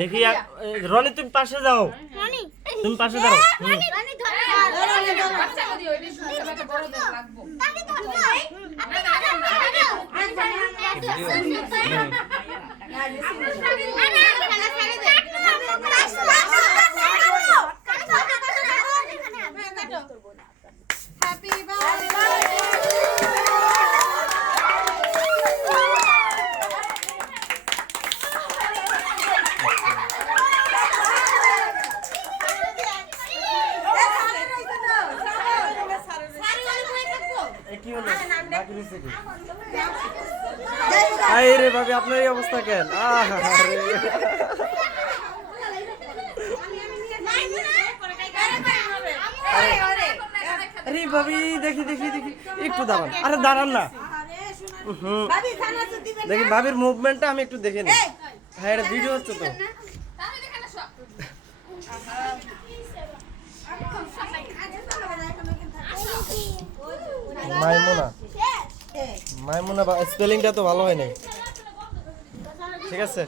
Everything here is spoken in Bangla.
দেখি রনি তুমি পাশে যাও, তুমি পাশে দাও। আরে ভাবি আপনার এই অবস্থা কেন? আরে ভাবি দেখি দেখি দেখি একটু দাঁড়ান, আরে দাঁড়ান না। দেখি ভাবির মুভমেন্টটা আমি একটু দেখে নিই। হ্যাঁ এটা ভিডিও হচ্ছে তো। মাইমুনা, মাইমুনা স্পেলিংটা তো ভালো হয় নাই। ঠিক আছে।